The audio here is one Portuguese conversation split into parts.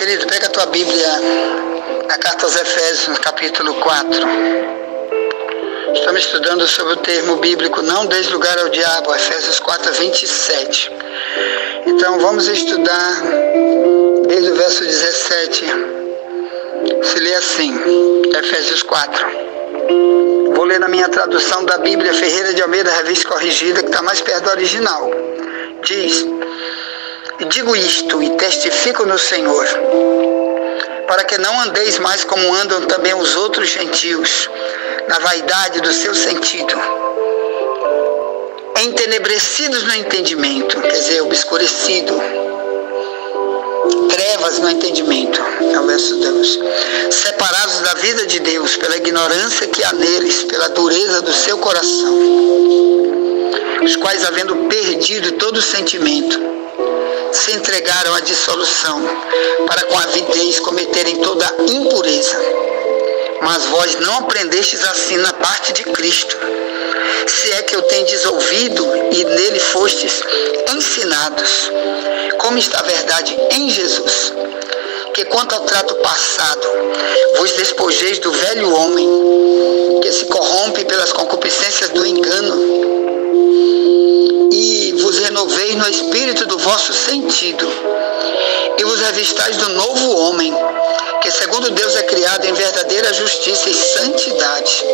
Querido, pega a tua Bíblia na carta aos Efésios, no capítulo 4. Estamos estudando sobre o termo bíblico não deis lugar ao diabo, Efésios 4, 27. Então vamos estudar desde o verso 17. Se lê assim, Efésios 4. Vou ler na minha tradução da Bíblia Ferreira de Almeida, revista corrigida, que está mais perto do original. Diz: e digo isto e testifico no Senhor, para que não andeis mais como andam também os outros gentios, na vaidade do seu sentido, entenebrecidos no entendimento, quer dizer, obscurecido, trevas no entendimento, é o verso 2, separados da vida de Deus pela ignorância que há neles, pela dureza do seu coração, os quais, havendo perdido todo o sentimento, se entregaram à dissolução, para com avidez cometerem toda a impureza. Mas vós não aprendestes assim na parte de Cristo, se é que eu tendes ouvido e nele fostes ensinados, como está a verdade em Jesus, que quanto ao trato passado, vos despojeis do velho homem, que se corrompe pelas concupiscências do engano, e vos renoveis no espírito do vosso sentido, e vos revistais do novo homem, que segundo Deus é criado em verdadeira justiça e santidade.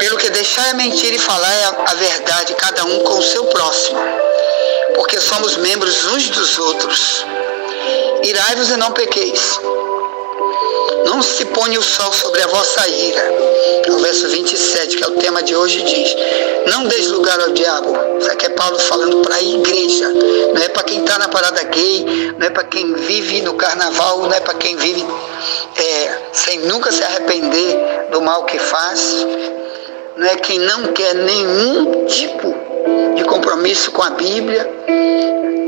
Pelo que deixai a mentira e falai a verdade, cada um com o seu próximo, porque somos membros uns dos outros. Irai-vos e não pequeis. Não se ponha o sol sobre a vossa ira. O verso 27, que é o tema de hoje, diz: não deis lugar ao diabo. Isso aqui é Paulo falando para a igreja. Não é para quem está na parada gay, não é para quem vive no carnaval, não é para quem vive sem nunca se arrepender do mal que faz. Não é quem não quer nenhum tipo de compromisso com a Bíblia.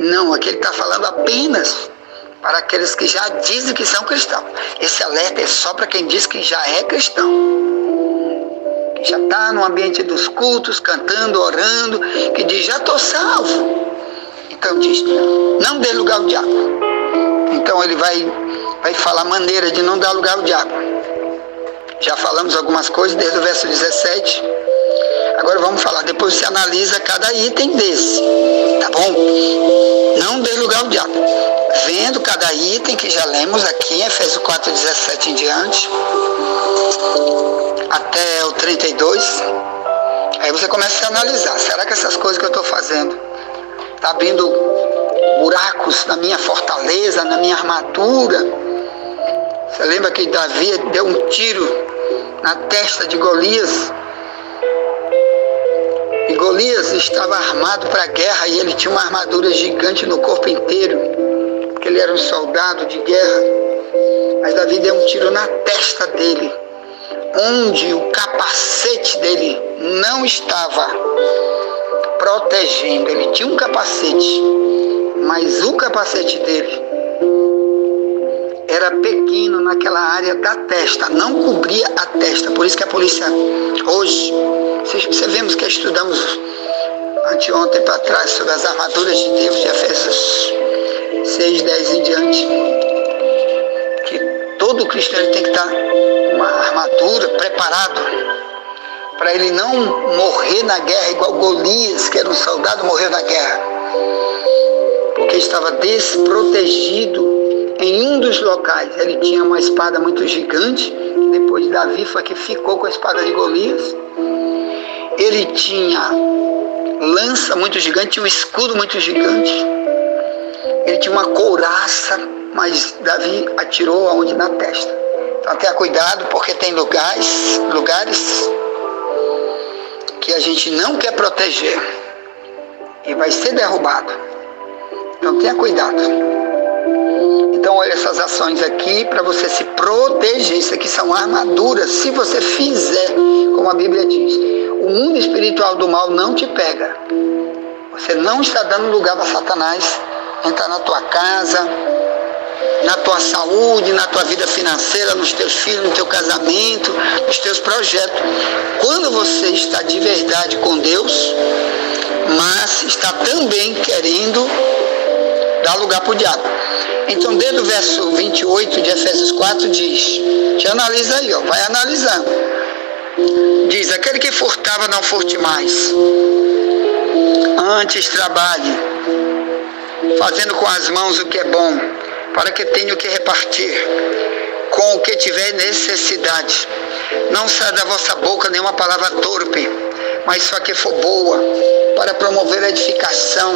Não, aqui ele está falando apenas para aqueles que já dizem que são cristãos. Esse alerta é só para quem diz que já é cristão, que já está no ambiente dos cultos, cantando, orando, que diz: já estou salvo. Então diz: não dê lugar ao diabo. Então ele vai falar a maneira de não dar lugar ao diabo. Já falamos algumas coisas desde o verso 17. Agora vamos falar, depois você analisa cada item desse, tá bom? Não dê lugar ao diabo. Vendo cada item que já lemos aqui em Efésios 4, 17 em diante, até o 32, aí você começa a analisar: será que essas coisas que eu estou fazendo está abrindo buracos na minha fortaleza, na minha armadura? Você lembra que Davi deu um tiro na testa de Golias? E Golias estava armado para a guerra e ele tinha uma armadura gigante no corpo inteiro, porque ele era um soldado de guerra. Mas Davi deu um tiro na testa dele, onde o capacete dele não estava protegendo. Ele tinha um capacete, mas o capacete dele era pequeno naquela área da testa, não cobria a testa. Por isso que a polícia hoje, você vemos que estudamos anteontem para trás sobre as armaduras de Deus, de Efésios 6, 10 em diante, que todo cristão tem que estar com uma armadura preparado para ele não morrer na guerra igual Golias, que era um soldado, morreu na guerra porque estava desprotegido em um dos locais. Ele tinha uma espada muito gigante, que depois Davi foi que ficou com a espada de Golias. Ele tinha lança muito gigante, tinha um escudo muito gigante. Ele tinha uma couraça, mas Davi atirou aonde? Na testa. Então tenha cuidado, porque tem lugares que a gente não quer proteger e vai ser derrubado. Então tenha cuidado. Então olha essas ações aqui para você se proteger. Isso aqui são armaduras. Se você fizer como a Bíblia diz, o mundo espiritual do mal não te pega. Você não está dando lugar para Satanás entrar na tua casa, na tua saúde, na tua vida financeira, nos teus filhos, no teu casamento, nos teus projetos. Quando você está de verdade com Deus, mas está também querendo dar lugar para o diabo. Então, desde o verso 28 de Efésios 4 diz, te analisa aí, ó, vai analisando. Diz, aquele que furtava não furte mais, antes trabalhe, fazendo com as mãos o que é bom, para que tenha o que repartir, com o que tiver necessidade. Não saia da vossa boca nenhuma palavra torpe, mas só que for boa, para promover a edificação,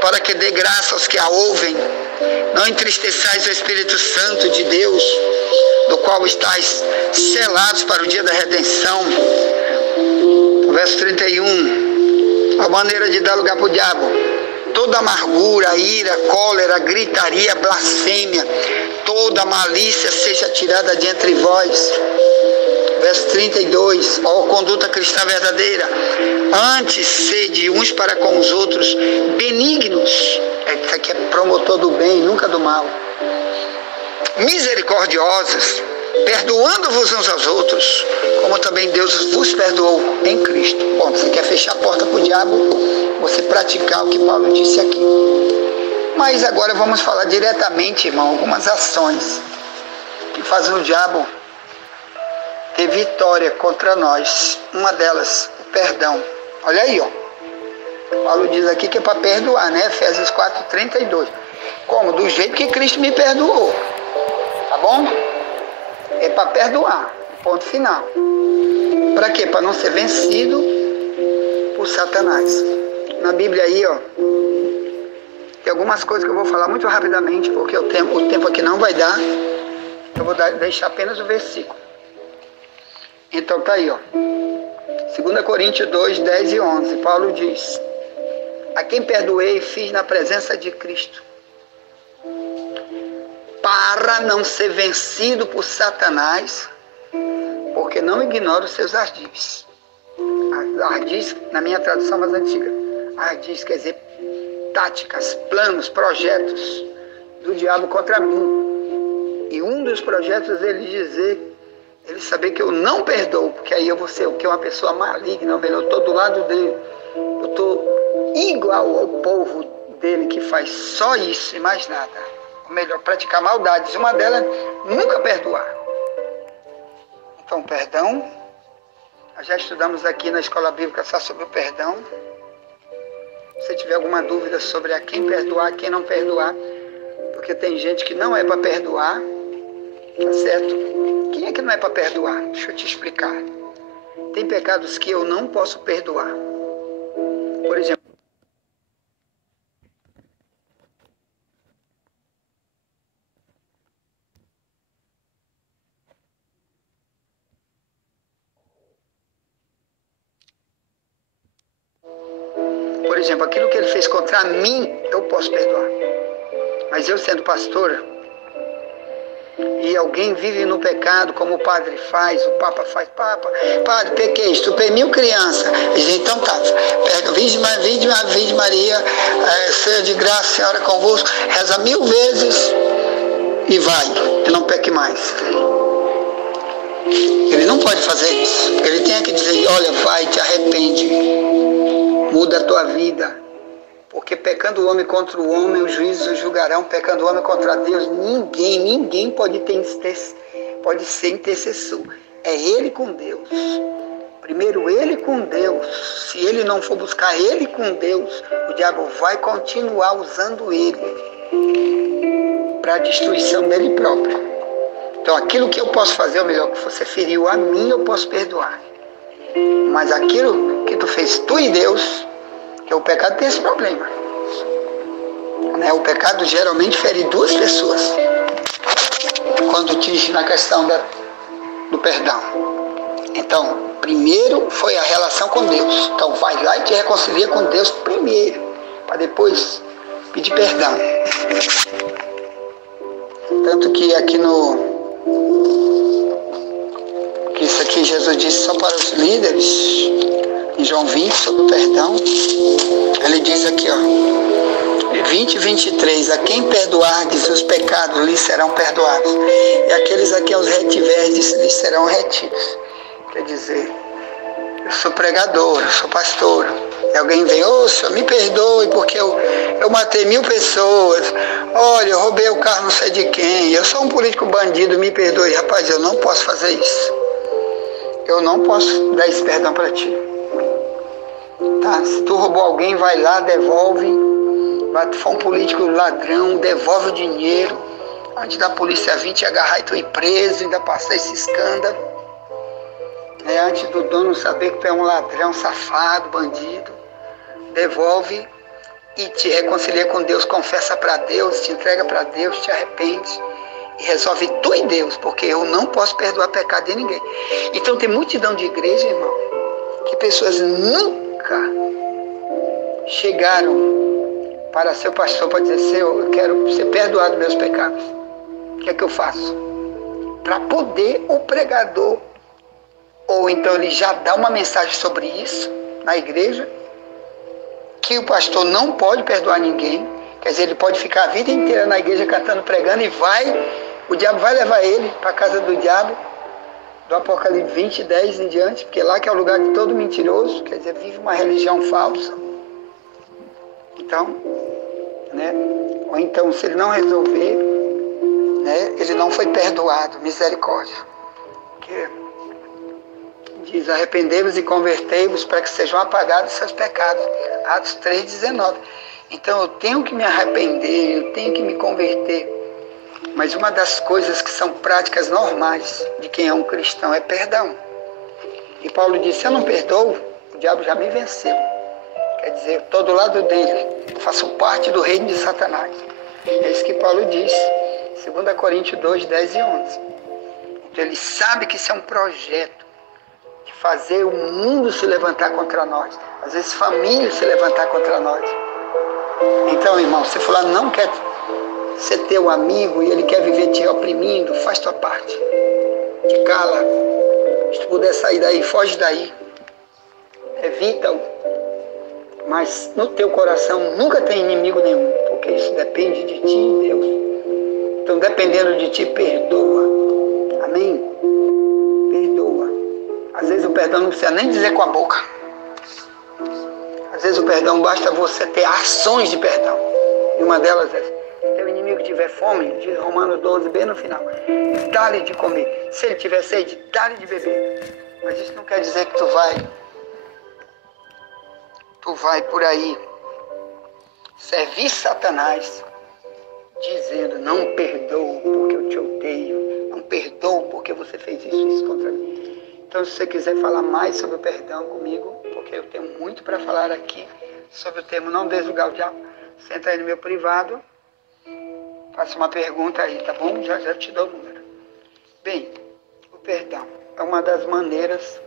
para que dê graça aos que a ouvem. Não entristeçais o Espírito Santo de Deus, do qual estáis selados para o dia da redenção. Verso 31, a maneira de dar lugar para o diabo. Toda amargura, ira, cólera, gritaria, blasfêmia, toda malícia seja tirada de entre vós. Verso 32, ó conduta cristã verdadeira, antes sede uns para com os outros benignos. Isso aqui é promotor do bem, nunca do mal. Misericordiosos, perdoando-vos uns aos outros, como também Deus vos perdoou em Cristo. Bom, você quer fechar a porta para o diabo, você praticar o que Paulo disse aqui. Mas agora vamos falar diretamente, irmão, algumas ações que fazem o diabo ter vitória contra nós. Uma delas, o perdão. Olha aí, ó. Paulo diz aqui que é para perdoar, né? Efésios 4:32. Como? Do jeito que Cristo me perdoou. Tá bom? É para perdoar. Ponto final. Para quê? Para não ser vencido por Satanás. Na Bíblia aí, ó, tem algumas coisas que eu vou falar muito rapidamente, porque o tempo aqui não vai dar. Eu vou deixar apenas o versículo. Então tá aí, ó. 2 Coríntios 2, 10 e 11. Paulo diz, a quem perdoei fiz na presença de Cristo, para não ser vencido por Satanás, porque não ignoro os seus ardis. Ardis, na minha tradução mais antiga, ardis quer dizer táticas, planos, projetos do diabo contra mim. E um dos projetos ele saber que eu não perdoo, porque aí eu vou ser o que? Uma pessoa maligna, eu estou do lado dele, eu estou igual ao povo dele que faz só isso e mais nada. Ou melhor, praticar maldades. Uma delas, nunca perdoar. Então, perdão. Nós já estudamos aqui na escola bíblica só sobre o perdão. Se você tiver alguma dúvida sobre a quem perdoar, a quem não perdoar, porque tem gente que não é para perdoar, tá certo? Quem é que não é para perdoar? Deixa eu te explicar. Tem pecados que eu não posso perdoar. Por exemplo, aquilo que ele fez contra mim, eu posso perdoar. Mas eu sendo pastor, e alguém vive no pecado, como o padre faz, o papa faz, padre, pequei, estuprei 1000 crianças. Diz, então tá, pega, Virgem Maria, seja de graça, Senhora convosco, reza 1000 vezes e vai, e não peque mais. Ele não pode fazer isso. Ele tem que dizer, olha, vai, te arrepende, muda a tua vida. Porque pecando o homem contra o homem, os juízes o julgarão. Pecando o homem contra Deus, ninguém pode ser intercessor. É ele com Deus. Primeiro ele com Deus. Se ele não for buscar ele com Deus, o diabo vai continuar usando ele para a destruição dele próprio. Então aquilo que eu posso fazer, ou melhor, que você feriu a mim, eu posso perdoar. Mas aquilo que tu fez, tu e Deus, que o pecado tem esse problema. Né? O pecado geralmente fere 2 pessoas. Quando diz na questão do perdão. Então, primeiro foi a relação com Deus. Então vai lá e te reconcilia com Deus primeiro, para depois pedir perdão. Tanto que aqui que isso aqui Jesus disse só para os líderes, em João 20, sobre o perdão, ele diz aqui, ó, 20 e 23, a quem perdoardes os pecados, lhes serão perdoados, e aqueles a quem os retiverdes, lhes serão retidos. Quer dizer, eu sou pregador, eu sou pastor, E alguém vem, senhor, me perdoe porque eu matei 1000 pessoas. Olha, eu roubei o carro não sei de quem. Eu sou um político bandido, me perdoe. Rapaz, eu não posso fazer isso. Eu não posso dar esse perdão para ti. Tá? Se tu roubou alguém, vai lá, devolve. Tu for um político ladrão, devolve o dinheiro. Antes da polícia vir te agarrar e tu ir preso, ainda passar esse escândalo. Antes do dono saber que tu é um ladrão, safado, bandido. Devolve e te reconcilia com Deus, confessa para Deus, te entrega para Deus, te arrepende. E resolve tu e Deus, porque eu não posso perdoar pecado de ninguém. Então tem multidão de igreja, irmão, que pessoas nunca chegaram para seu pastor para dizer, Senhor, eu quero ser perdoado dos meus pecados. O que é que eu faço? Para poder o pregador, ou então ele já dá uma mensagem sobre isso na igreja, que o pastor não pode perdoar ninguém. Quer dizer, ele pode ficar a vida inteira na igreja cantando, pregando e o diabo vai levar ele para a casa do diabo, do Apocalipse 20, 10 em diante, porque lá que é o lugar de todo mentiroso, quer dizer, vive uma religião falsa. Então, ou então se ele não resolver, ele não foi perdoado, misericórdia. Porque diz, arrependei-vos e convertei-vos para que sejam apagados seus pecados. Atos 3,19. Então eu tenho que me arrepender, eu tenho que me converter. Mas uma das coisas que são práticas normais de quem é um cristão é perdão. E Paulo disse, se eu não perdoo, o diabo já me venceu. Quer dizer, eu estou do lado dele, eu faço parte do reino de Satanás. É isso que Paulo diz, 2 Coríntios 2, 10 e 11. Então ele sabe que isso é um projeto de fazer o mundo se levantar contra nós. Às vezes famílias se levantar contra nós. Então, irmão, se fulano não quer ser teu amigo e ele quer viver te oprimindo, faz tua parte. Te cala. Se tu puder sair daí, foge daí. Evita-o. Mas no teu coração nunca tem inimigo nenhum, porque isso depende de ti e Deus. Então, dependendo de ti, perdoa. Amém? Perdoa. Às vezes o perdão não precisa nem dizer com a boca. Às vezes o perdão basta você ter ações de perdão. E uma delas é, se teu inimigo tiver fome, diz Romanos 12, bem no final, dá-lhe de comer. Se ele tiver sede, dá-lhe de beber. Mas isso não quer dizer que tu vai por aí servir Satanás dizendo, não perdoo porque eu te odeio, não perdoo porque você fez isso contra mim. Então, se você quiser falar mais sobre o perdão comigo, porque eu tenho muito para falar aqui sobre o tema não deslugar o diabo, senta aí no meu privado, faça uma pergunta aí, tá bom? Já te dou o número. Bem, o perdão é uma das maneiras.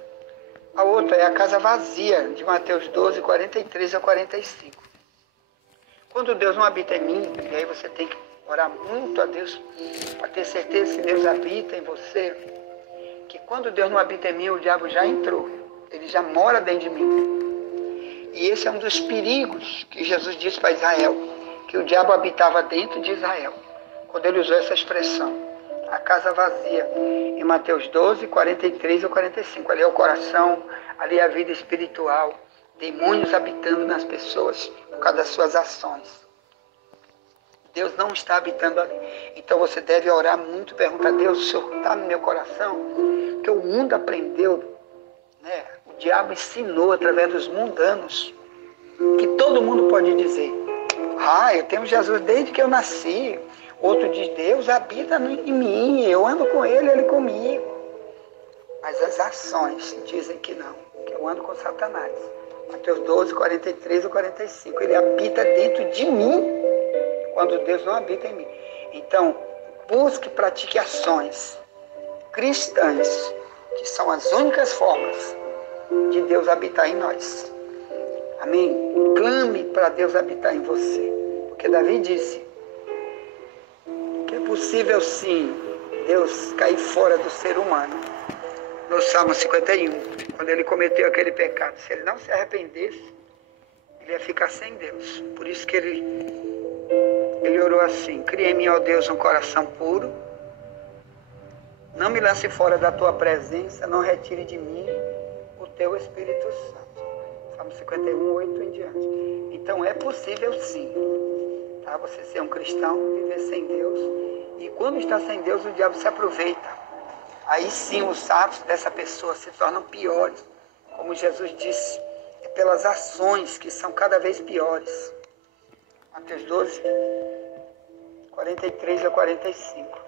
A outra é a casa vazia, de Mateus 12, 43 a 45. Quando Deus não habita em mim, e aí você tem que orar muito a Deus, para ter certeza que Deus habita em você, que quando Deus não habita em mim, o diabo já entrou, ele já mora dentro de mim. E esse é um dos perigos que Jesus disse para Israel, que o diabo habitava dentro de Israel, quando ele usou essa expressão. A casa vazia, em Mateus 12, 43 ou 45. Ali é o coração, ali é a vida espiritual. Demônios habitando nas pessoas por causa das suas ações. Deus não está habitando ali. Então você deve orar muito, perguntar a Deus, o Senhor está no meu coração? Porque o mundo aprendeu, o diabo ensinou através dos mundanos, que todo mundo pode dizer, eu tenho Jesus desde que eu nasci. Outro diz, Deus habita em mim, eu ando com ele comigo. Mas as ações dizem que não, que eu ando com Satanás. Mateus 12, 43 ou 45. Ele habita dentro de mim, quando Deus não habita em mim. Então, busque e pratique ações cristãs, que são as únicas formas de Deus habitar em nós. Amém? Clame para Deus habitar em você. Porque Davi disse, é possível sim Deus cair fora do ser humano. No Salmo 51, quando ele cometeu aquele pecado, se ele não se arrependesse, ele ia ficar sem Deus. Por isso que ele orou assim, cria em mim, ó Deus, um coração puro, não me lance fora da tua presença, não retire de mim o teu Espírito Santo. Salmo 51, 8 em diante. Então é possível sim, tá? Você ser um cristão, viver sem Deus. E quando está sem Deus, o diabo se aproveita. Aí sim os atos dessa pessoa se tornam piores. Como Jesus disse, é pelas ações que são cada vez piores. Mateus 12, 43 a 45.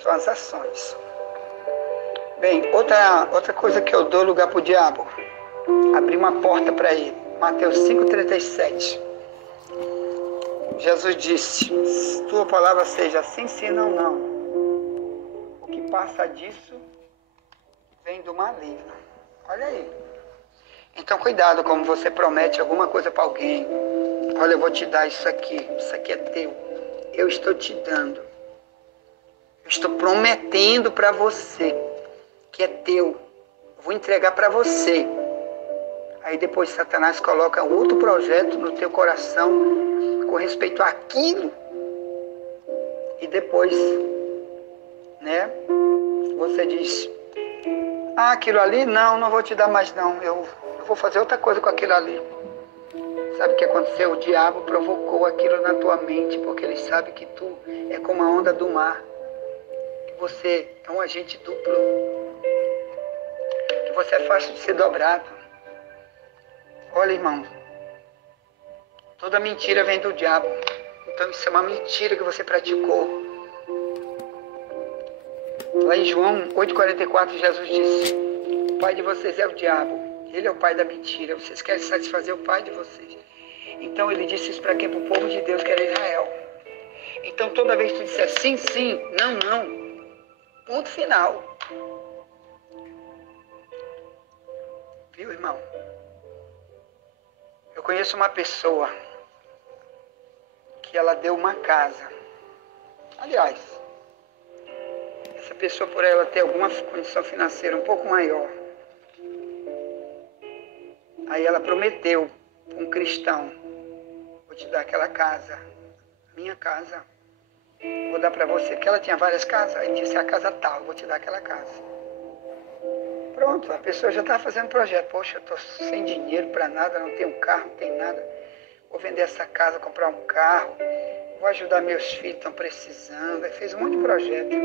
São as ações. Bem, outra coisa que eu dou lugar para o diabo. Abrir uma porta para ele. Mateus 5,37. Jesus disse, tua palavra seja sim, sim, não, não. O que passa disso vem do maligno. Olha aí. Então cuidado como você promete alguma coisa para alguém. Olha, eu vou te dar isso aqui é teu. Eu estou te dando. Eu estou prometendo para você que é teu. Eu vou entregar para você. Aí depois Satanás coloca outro projeto no teu coração com respeito àquilo. E depois, né, você diz, aquilo ali, não vou te dar mais não. Eu vou fazer outra coisa com aquilo ali. Sabe o que aconteceu? O diabo provocou aquilo na tua mente, porque ele sabe que tu é como a onda do mar. Que você é um agente duplo. Que você é fácil de ser dobrado. Olha, irmão, toda mentira vem do diabo. Então isso é uma mentira que você praticou. Lá em João 8,44, Jesus disse, o pai de vocês é o diabo. Ele é o pai da mentira. Vocês querem satisfazer o pai de vocês. Então ele disse isso para quem? Para o povo de Deus, que era Israel. Então toda vez que tu disser sim, sim, não, não. Ponto final. Viu, irmão? Eu conheço uma pessoa que ela deu uma casa. Aliás, essa pessoa, por ela ter alguma condição financeira um pouco maior, aí ela prometeu para um cristão, vou te dar aquela casa, minha casa, vou dar para você, porque ela tinha várias casas, aí disse a casa tal, vou te dar aquela casa. Pronto, a pessoa já estava fazendo projeto. Poxa, eu estou sem dinheiro para nada, não tenho carro, não tenho nada. Vou vender essa casa, comprar um carro. Vou ajudar meus filhos, estão precisando. Aí fez um monte de projeto.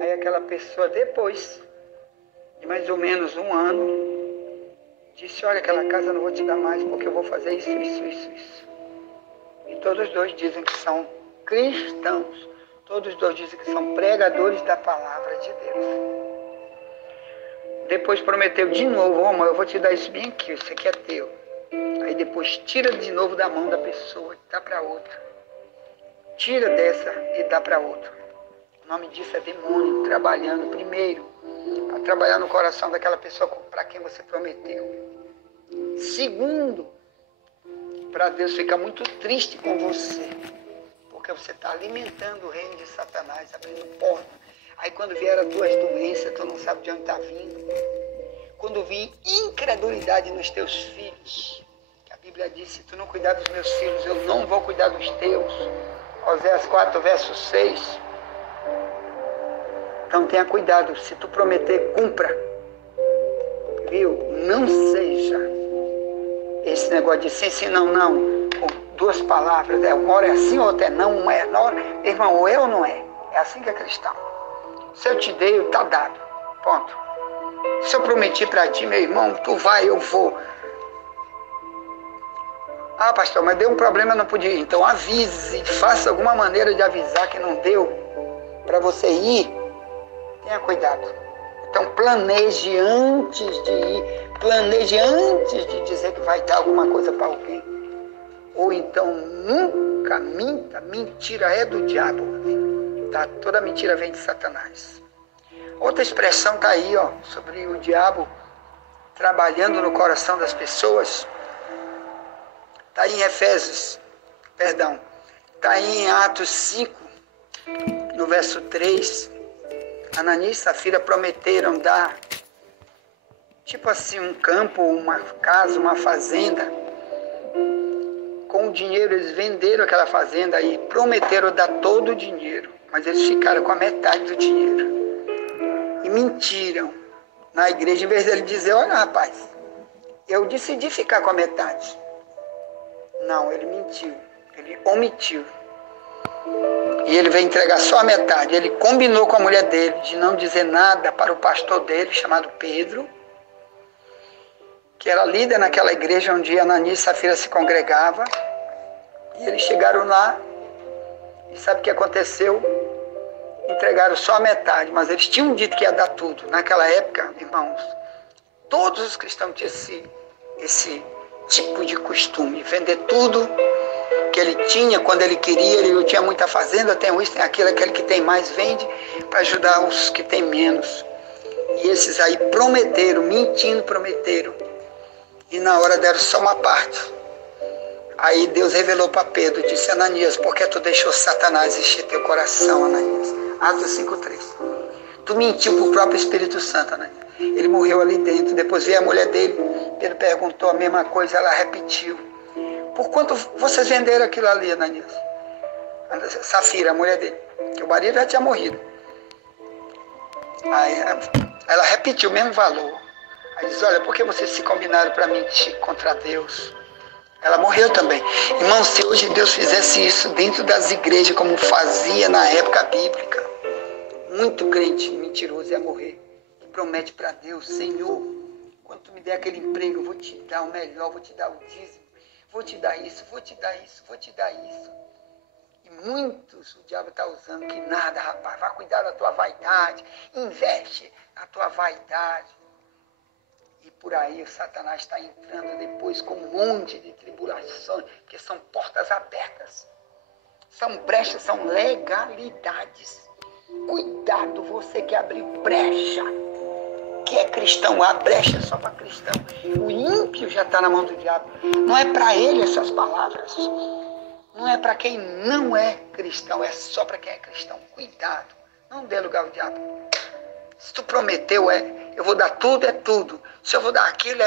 Aí aquela pessoa, depois de mais ou menos um ano, disse, olha, aquela casa eu não vou te dar mais, porque eu vou fazer isso. E todos os dois dizem que são cristãos. Todos os dois dizem que são pregadores da palavra de Deus. Depois prometeu de novo, eu vou te dar isso bem aqui, isso aqui é teu. Aí depois tira de novo da mão da pessoa e dá para outra. Tira dessa e dá para outra. O nome disso é demônio, trabalhando primeiro, para trabalhar no coração daquela pessoa para quem você prometeu. Segundo, para Deus ficar muito triste com você, porque você está alimentando o reino de Satanás, abrindo porta. Aí quando vier as tuas doenças, tu não sabe de onde está vindo. Quando vir incredulidade nos teus filhos, que a Bíblia diz, se tu não cuidar dos meus filhos, eu não vou cuidar dos teus. Oséias 4, verso 6. Então tenha cuidado, se tu prometer, cumpra. Viu? Não seja esse negócio de sim, sim, não, não. Com duas palavras, uma hora é assim, outra é não, uma é não. Irmão, ou é ou não é? É assim que é cristão. Se eu te dei, está dado. Ponto. Se eu prometi para ti, meu irmão, tu vai, eu vou. Ah, pastor, mas deu um problema, eu não podia ir. Então avise, faça alguma maneira de avisar que não deu para você ir. Tenha cuidado. Então planeje antes de ir. Planeje antes de dizer que vai dar alguma coisa para alguém. Ou então nunca minta. Mentira é do diabo. Tá? Toda mentira vem de Satanás. Outra expressão está aí, sobre o diabo trabalhando no coração das pessoas. Está aí em está aí em Atos 5, no verso 3. Ananias e Safira prometeram dar, tipo assim, um campo, uma casa, uma fazenda. Com o dinheiro, eles venderam aquela fazenda e prometeram dar todo o dinheiro. Mas eles ficaram com a metade do dinheiro. E mentiram na igreja, em vez dele dizer, olha rapaz, eu decidi ficar com a metade. Não, ele mentiu, ele omitiu. E ele veio entregar só a metade. Ele combinou com a mulher dele de não dizer nada para o pastor dele, chamado Pedro, que era líder naquela igreja onde Ananias e Safira se congregava. E eles chegaram lá e sabe o que aconteceu? Entregaram só a metade, mas eles tinham dito que ia dar tudo. Naquela época, irmãos, todos os cristãos tinham esse tipo de costume, vender tudo que ele tinha quando ele queria. Ele não tinha muita fazenda, tem isso, tem aquilo, aquele que tem mais vende para ajudar os que tem menos. E esses aí prometeram, mentindo prometeram, e na hora deram só uma parte. Aí Deus revelou para Pedro, disse: Ananias, por que tu deixou Satanás encher teu coração, Ananias? Atos 5:3. Tu mentiu para o próprio Espírito Santo, Ananias. Ele morreu ali dentro. Depois veio a mulher dele, Pedro perguntou a mesma coisa, ela repetiu. Por quanto vocês venderam aquilo ali, Ananias? Safira, a mulher dele, que o marido já tinha morrido. Aí ela repetiu o mesmo valor. Aí diz: olha, por que vocês se combinaram para mentir contra Deus? Ela morreu também. Irmão, se hoje Deus fizesse isso dentro das igrejas, como fazia na época bíblica, muito crente mentiroso ia morrer. E promete para Deus: Senhor, quando tu me der aquele emprego, eu vou te dar o melhor, vou te dar o dízimo, vou te dar isso, vou te dar isso, vou te dar isso. E muitos o diabo está usando que nada, rapaz, vai cuidar da tua vaidade, investe na tua vaidade. E por aí o Satanás está entrando depois com um monte de tribulações, que são portas abertas. São brechas, são legalidades. Cuidado, você que abriu brecha, que é cristão, a brecha é só para cristão. O ímpio já está na mão do diabo. Não é para ele essas palavras. Não é para quem não é cristão, é só para quem é cristão. Cuidado, não dê lugar ao diabo. Se tu prometeu, eu vou dar tudo, é tudo. Se eu vou dar aquilo,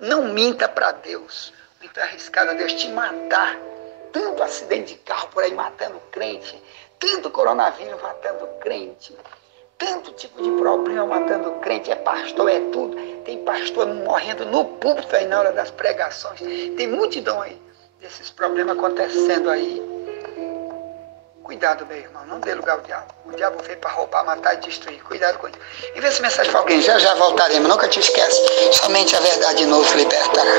não minta para Deus. Muito arriscado a Deus te matar. Tanto acidente de carro por aí matando crente, tanto coronavírus matando crente, tanto tipo de problema matando crente, é pastor, é tudo. Tem pastor morrendo no púlpito aí na hora das pregações. Tem multidão aí desses problemas acontecendo aí. Cuidado, meu irmão, não dê lugar ao diabo. O diabo veio para roubar, matar e destruir. Cuidado com isso. Envia essa mensagem para alguém, já voltaremos. Nunca te esquece. Somente a verdade nos libertará.